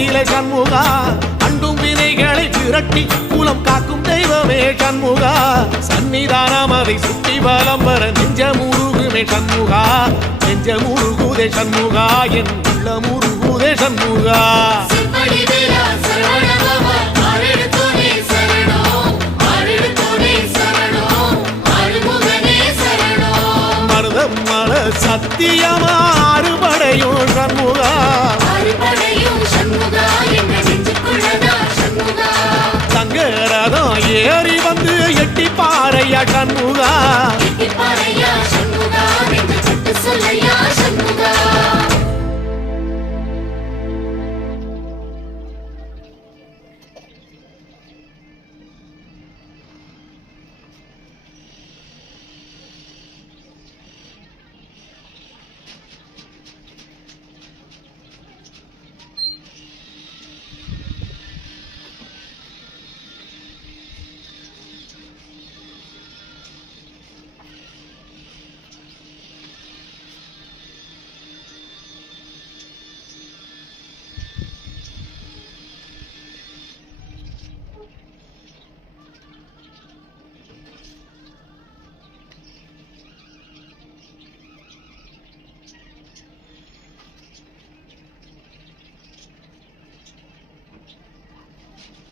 நிலை சண்முகா அண்டும் வினைகளை விரட்டி குலம் காக்கும் தெய்வமே சண்முகா சன்னிதானம் அதை சுற்றி பலம் வர நெஞ்சமுருகுமே சண்முகா நெஞ்சமுருகுதே சண்முகா என் உள்ள முருகுதே சண்முகா மருதம் மல சத்தியமா அறுபடையும் சண்முகா சங்கரதம் ஏறி வந்து எட்டி பாறையா சண்முகா